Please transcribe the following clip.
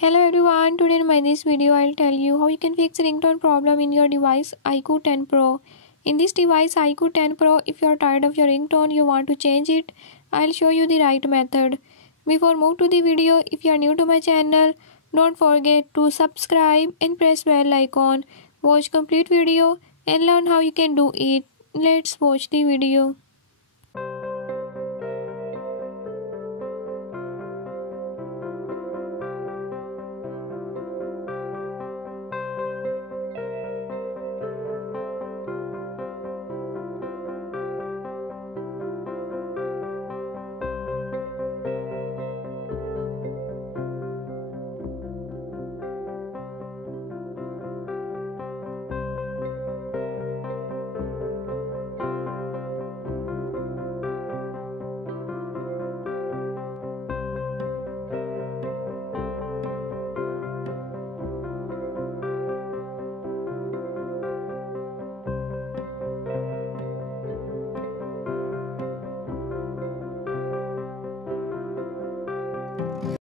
Hello everyone, today in this video I'll tell you how you can fix ringtone problem in your device IQOO 10 Pro. In this device IQOO 10 Pro, if you are tired of your ringtone, you want to change it, I'll show you the right method. Before move to the video, if you are new to my channel, don't forget to subscribe and press bell icon. Watch complete video and learn how you can do it. Let's watch the video.